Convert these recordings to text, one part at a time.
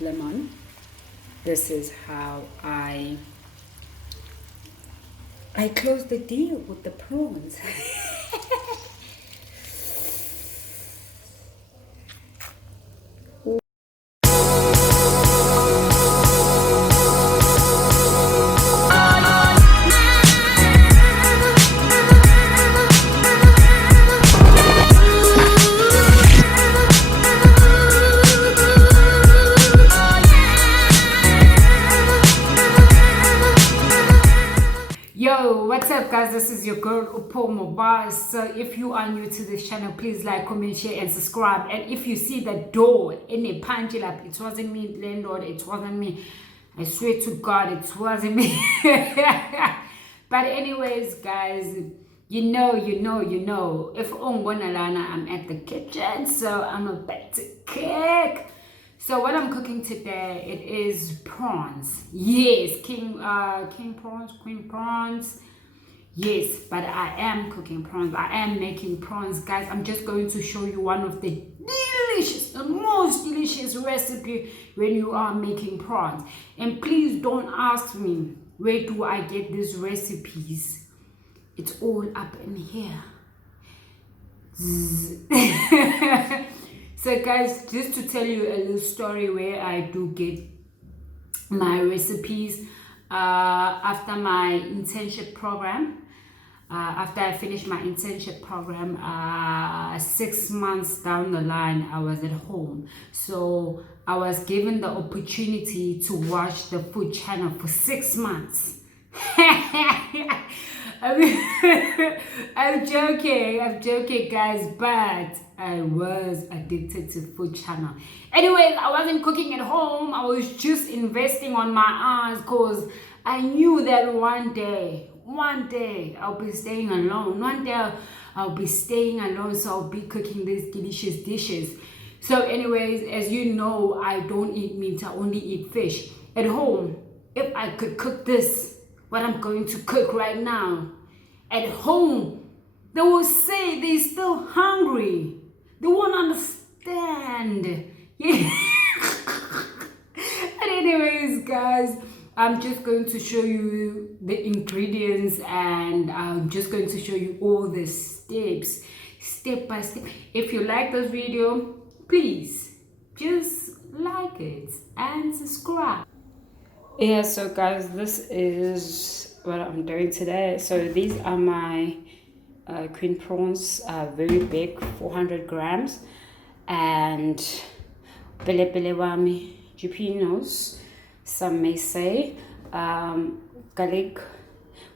lemon. This is how I close the deal with the prawns. Yo, what's up guys? This is your girl Mabaso. So if you are new to this channel, please like, comment, share and subscribe. And if you see the door in a punch up, it wasn't me, landlord, it wasn't me. I swear to God, it wasn't me. But anyways guys, you know, if I'm at the kitchen, so I'm about to cook. So what I'm cooking today, it is prawns. Yes, king prawns, queen prawns. Yes, but I am cooking prawns. I am making prawns, guys. I'm just going to show you one of the most delicious recipe when you are making prawns. And please don't ask me, where do I get these recipes? It's all up in here. So guys, just to tell you a little story where I do get my recipes after my internship program. After I finished my internship program, 6 months down the line, I was at home. So I was given the opportunity to watch the food channel for 6 months. I'm joking guys, but I was addicted to food channel. Anyways, I wasn't cooking at home. I was just investing on my eyes because I knew that one day I'll be staying alone. One day I'll be staying alone, so I'll be cooking these delicious dishes. So anyways, as you know, I don't eat meat, I only eat fish. At home, if I could cook this, what I'm going to cook right now, at home, they will say they're still hungry. They won't understand. Yeah. And anyways, guys, I'm just going to show you the ingredients and I'm just going to show you all the steps, step by step. If you like this video, please just like it and subscribe. Yeah, so guys, this is what I'm doing today. So these are my queen prawns, very big, 400 grams, and pele wami jalapenos, some may say, garlic.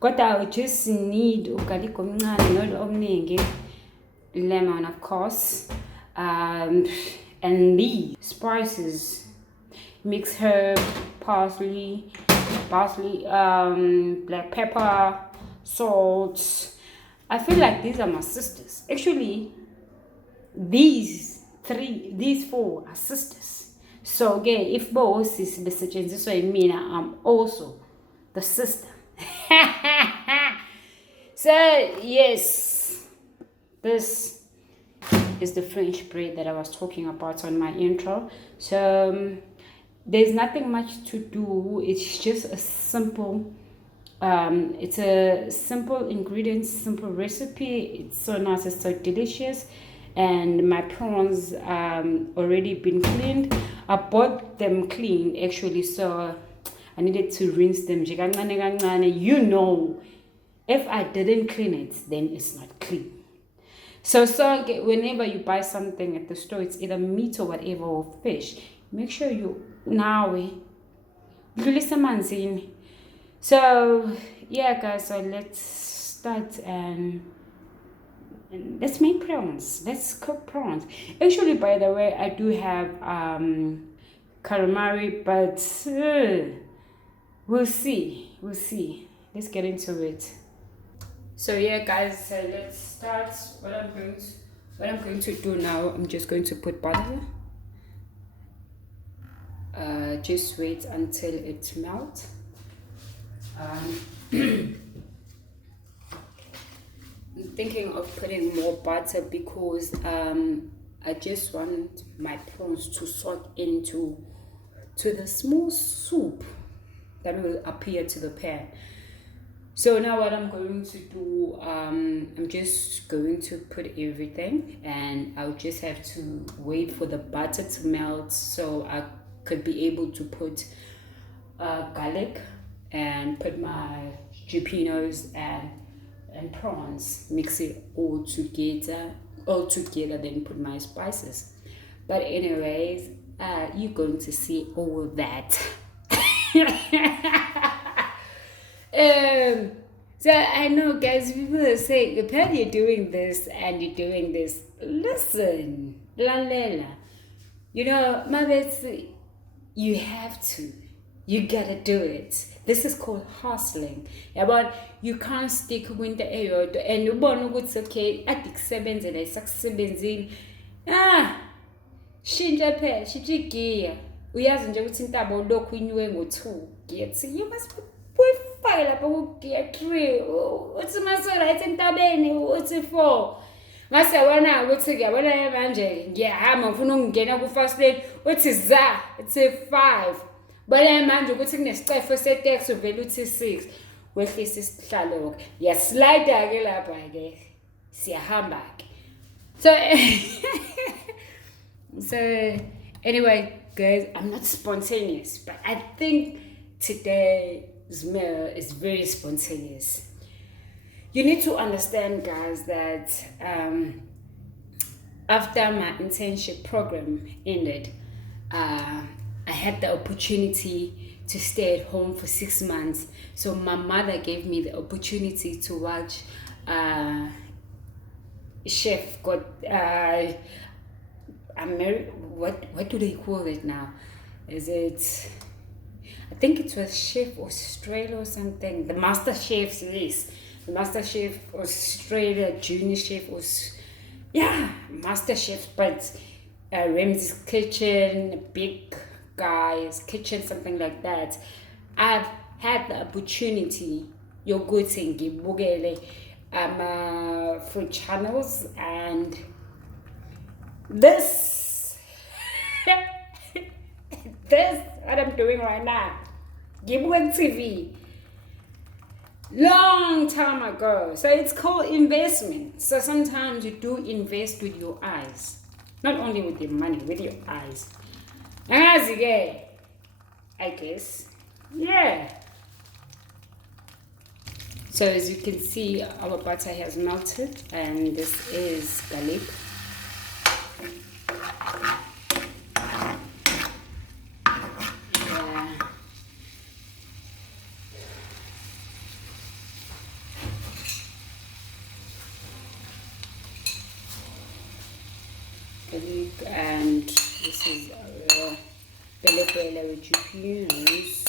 What I just need garlic omningi, lemon of course, and these spices, mixed herb, parsley, black pepper, salt. I feel like these are my sisters. Actually, these four are sisters. So again, if both is the situation, so I mean I'm also the sister. So yes, this is the French bread that I was talking about on my intro. So there's nothing much to do. It's just a simple it's a simple ingredients, simple recipe. It's so nice, it's so delicious. And my prawns already been cleaned. I bought them clean actually, so I needed to rinse them. You know, if I didn't clean it, then it's not clean. So whenever you buy something at the store, it's either meat or whatever, or fish, make sure you so yeah guys, so let's start and let's make prawns. Let's cook prawns. Actually, by the way, I do have calamari, but we'll see. Let's get into it. So yeah guys, so let's start. What I'm going to do now, I'm just going to put butter. Just wait until it melts. I'm thinking of putting more butter because I just want my prawns to soak into to the small soup that will appear to the pan. So now what I'm going to do, I'm just going to put everything, and I'll just have to wait for the butter to melt so I could be able to put garlic and put my jalapenos and prawns, mix it all together, then put my spices. But anyways, you're going to see all that. So I know, guys, people are saying, apparently you're doing this and you're doing this. Listen, lalela. You know, Mabaso, you have to. You gotta do it. This is called hustling. Yeah, but you can't stick with the air and you want what's okay. At the 7 and I succeed. Shinja pe, shiji gear. We hasn't just in tabo look when you ain't 2 get. So you must put file up a gear 3. What's the master? I think tabeni, what's it for? Master, one hour, what's it? When I am Angel, yeah, I'm a funung get first lane. What is that? It's a 5. But I'm Andrew, what's in the sky for set text of value 6. With this shallow. Yes, slide the up, I guess. See a handbag. So anyway, guys, I'm not spontaneous, but I think today's meal is very spontaneous. You need to understand, guys, that after my internship program ended, I had the opportunity to stay at home for 6 months. So my mother gave me the opportunity to watch Chef got what do they call it now? Is it, I think it was Chef Australia or something. The Master Chef's list. The Master Chef Australia, Junior Chef was, yeah, Master Chef, but Ramsay's Kitchen, Big Guy's Kitchen, something like that. I've had the opportunity, you're good thing, for channels, and this what I'm doing right now, Gibwin TV, long time ago. So it's called investment. So sometimes you do invest with your eyes, not only with your money, with your eyes. As again, I guess, yeah. So as you can see, our butter has melted, and this is garlic. And this is our pele jalapenos.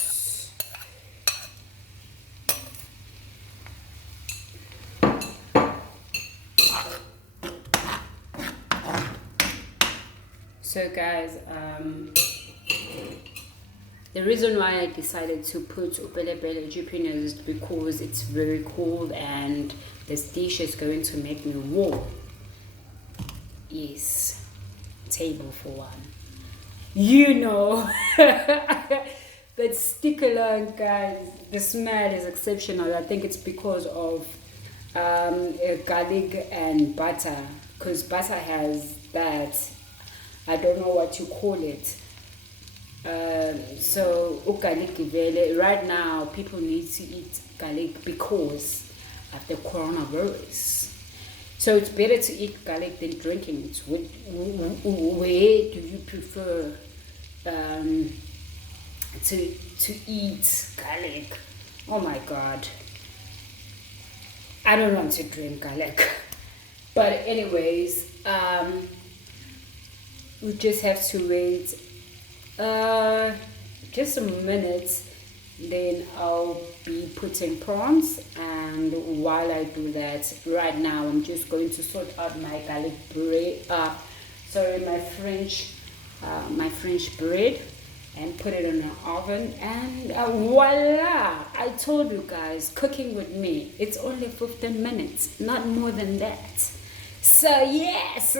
So guys, the reason why I decided to put pele jalapenos is because it's very cold and this dish is going to make me warm. Yes, table for one, you know. But stick along, guys, the smell is exceptional. I think it's because of garlic and butter, because butter has that, I don't know what you call it. So garlic, right now people need to eat garlic because of the coronavirus. So it's better to eat garlic than drinking it. Where do you prefer to eat garlic? Oh my God, I don't want to drink garlic. But anyways, we just have to wait just a minute, then I'll be putting prawns. And while I do that, right now I'm just going to sort out my garlic bread, my French bread, and put it in the oven, and voila! I told you guys, cooking with me, it's only 15 minutes, not more than that. So yes.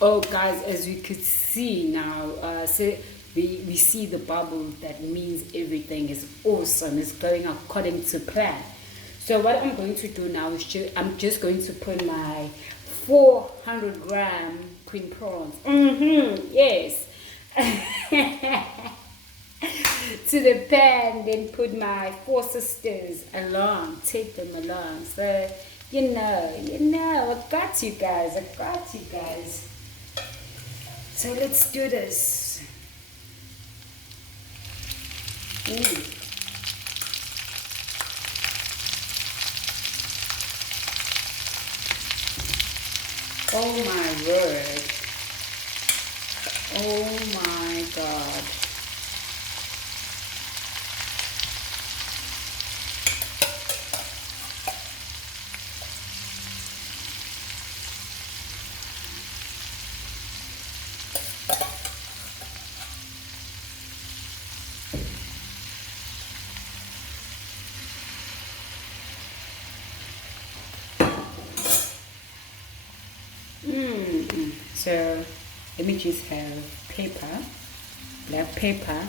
Oh guys, as you could see now, so we see the bubble. That means everything is awesome, it's going according to plan. So what I'm going to do now is I'm just going to put my 400-gram queen prawns, yes, to the pan, then put my 4 sisters along, take them along. So you know, I got you guys, So let's do this. Oh my word. Oh my God. So let me just have paper, black paper.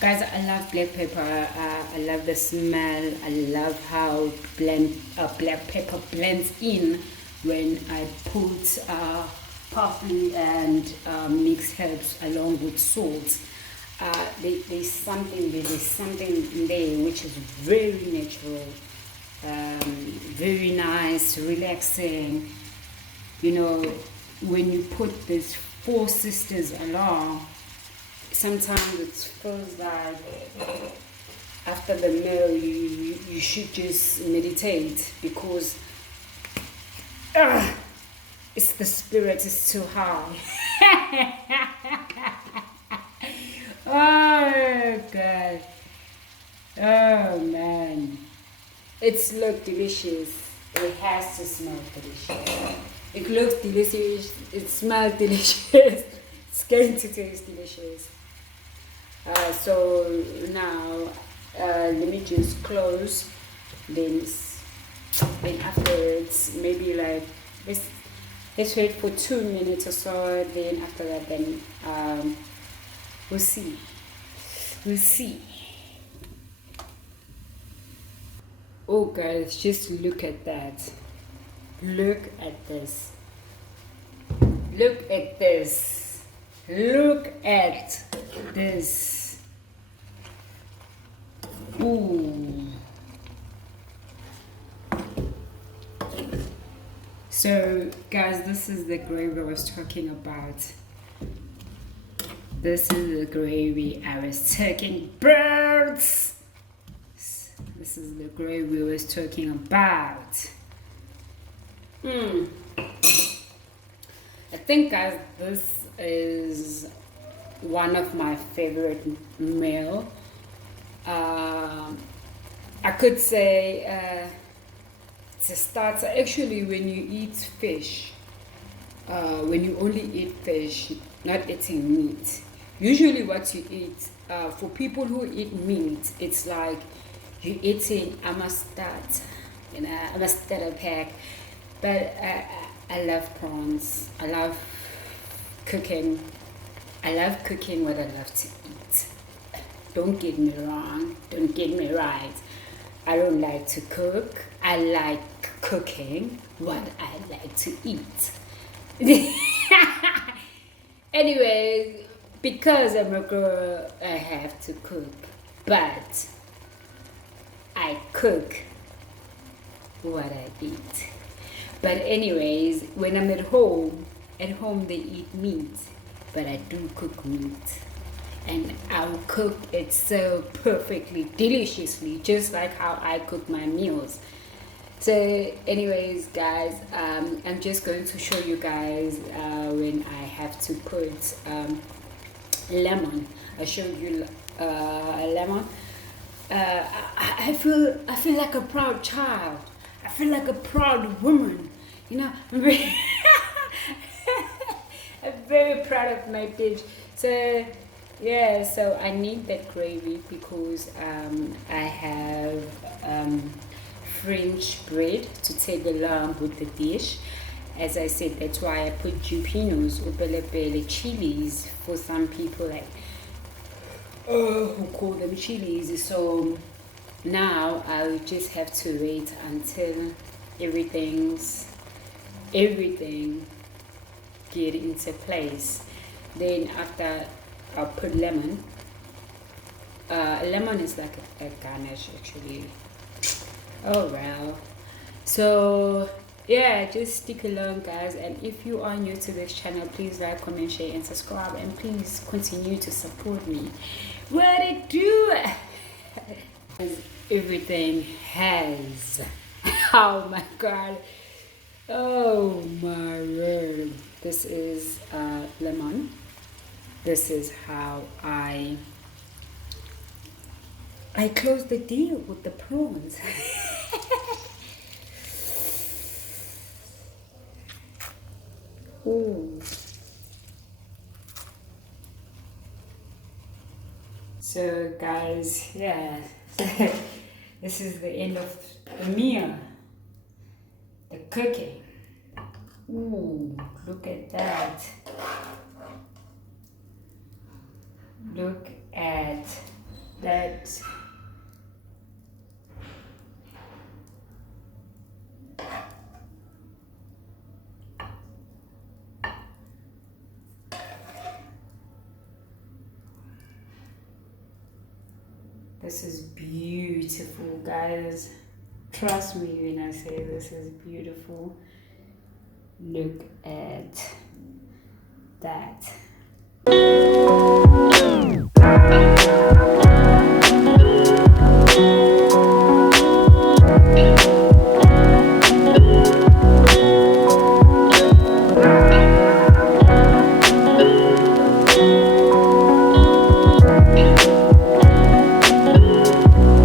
Guys, I love black pepper. I love the smell. I love how black pepper blends in when I put parsley and mixed herbs along with salt. There's something there which is very natural, very nice, relaxing. You know, when you put these 4 sisters along, sometimes it feels like after the meal you should just meditate, because it's the spirit is too high. Oh God, oh man, it's look delicious. It has to smell delicious. It looks delicious, it smells delicious. It's going to taste delicious. So now let me just close, then afterwards maybe like let's wait for 2 minutes or so, then after that then we'll see. Oh guys, just look at that. Look at this. Look at this. Look at this. Ooh. So guys, this is the gravy I was talking about. This is the gravy I was talking about. This is the gravy I was talking about. I think guys, this is one of my favorite meal. I could say it's a starter. Actually, when you eat fish, when you only eat fish, not eating meat, usually what you eat, for people who eat meat, it's like you're eating a mustard, a starter pack. But I love prawns. I love cooking. I love cooking what I love to eat. Don't get me wrong. Don't get me right. I don't like to cook. I like cooking what I like to eat. Anyway, because I'm a girl, I have to cook. But I cook what I eat. But anyways, when I'm at home they eat meat, but I do cook meat, and I'll cook it so perfectly, deliciously, just like how I cook my meals. So anyways guys, I'm just going to show you guys when I have to put lemon. I showed you lemon. I feel like a proud child. I feel like a proud woman, I'm very proud of my dish. So yeah, so I need that gravy because I have French bread to take along with the dish. As I said, that's why I put jalapenos, upelepele, chilies for some people like who call them chilies. So now I'll just have to wait until everything get into place. Then after I'll put lemon. Lemon is like a garnish actually. Oh well. So yeah, just stick along guys, and if you are new to this channel, please like, comment, share and subscribe, and please continue to support me. What it do? Everything has oh my god, oh my word. This is lemon. This is how I close the deal with the prawns. Ooh. So guys, yeah, this is the end of the meal, the cooking. Ooh, look at that. Look at that. This is beautiful, guys. Trust me when I say this is beautiful. Look at that.